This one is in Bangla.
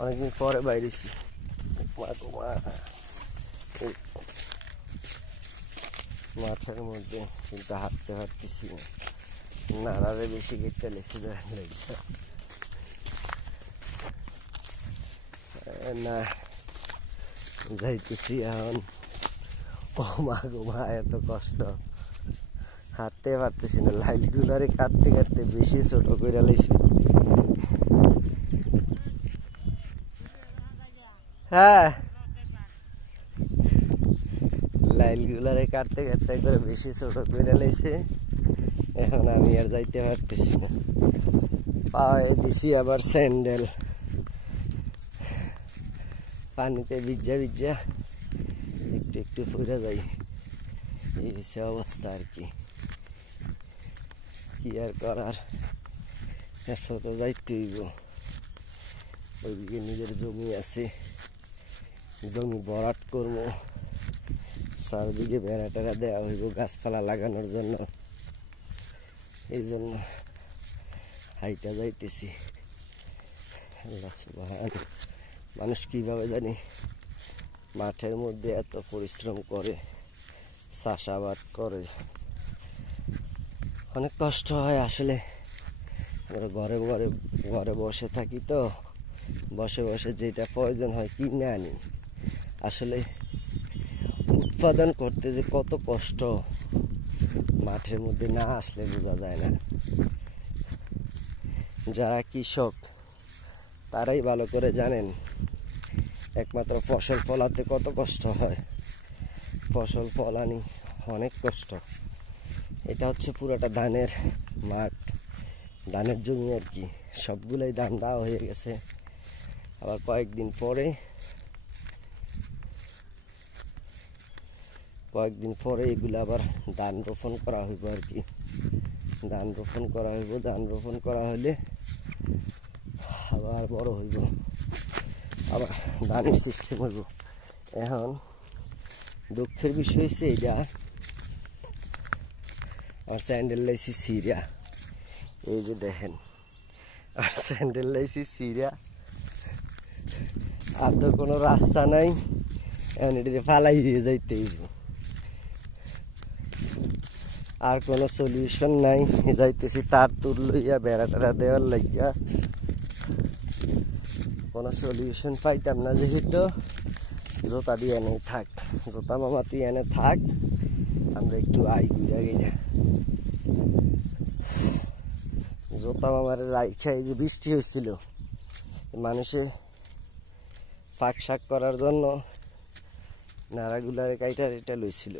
অনেকদিন পরে বাইরেছি। মাঠের মধ্যে কিন্তু হাঁটতে হাঁটতেছি নাড়ারে বেশি কেটে লেছে না যাইতেছি এখন। মা এত কষ্ট, হাঁটতে পারতেছি না। লাইটগুলারে কাটতে কাটতে বেশি ছোট করে লাইছি। হ্যাঁ, লাইলগুলারে কাটতে কাটতে করে বেশি ছোট করে লাইছে। এখন আমি আর যাইতে পারতেছি না। পায়ে দিছি আবার স্যান্ডেল, পানিতে ভিজা ভিজা একটু একটু ফুরে যাই। এই হচ্ছে অবস্থা আর কি আর করার। এসব তো যাইতে হইব। ওইদিকে নিজের জমি আছে, জমি ভরাট করবো। চারদিকে বেড়া টেড়া দেওয়া হইব গাছপালা লাগানোর জন্য। এই জন্য হাইটা যাইতেছি। মানুষ কিভাবে জানি মাঠের মধ্যে এত পরিশ্রম করে, চাষাবাদ করে, অনেক কষ্ট হয় আসলে। আমরা ঘরে বসে থাকি তো, বসে বসে যেটা প্রয়োজন হয় কিনে আনি। আসলে উৎপাদন করতে যে কত কষ্ট মাঠের মধ্যে না আসলে বোঝা যায় না। যারা কৃষক তারাই ভালো করে জানেন একমাত্র ফসল ফলাতে কত কষ্ট হয়। ফসল ফলানি অনেক কষ্ট। এটা হচ্ছে পুরোটা ধানের মাঠ, ধানের জমি আর কি। সবগুলোই ধান দেওয়া হয়ে গেছে। আবার কয়েকদিন পরে এগুলো আবার ধান রোপণ করা হইব আর কি। ধান রোপণ করা হলে আবার বড় হইব, আবার ধানের সিস্টেম হইব। এখন দুঃখের বিষয় হচ্ছে এইটা, আমার স্যান্ডেল লাইছি সিরিয়া। এই যে দেখেন, আর স্যান্ডেল লাইছি সিরিয়া, আর তো কোনো রাস্তা নাই। এখন এটাতে ফালাই দিয়ে যাইতে হইব, আর কোনো সলিউশন নাই। যাইতেছি তার তুর লইয়া বেড়া টেড়া দেওয়ার লাগিয়া। কোনো সলিউশন পাইতাম না, যেহেতু জোতা দিয়ে এনে থাক, জোতা মামাতি এনে থাক, আমরা একটু আই ঘুরে গেলে। জোতা মামার রাইখা এই যে বৃষ্টি হয়েছিল, মানুষে ফাঁক শাক করার জন্য নাড়াগুলারে কাইটা লইছিল।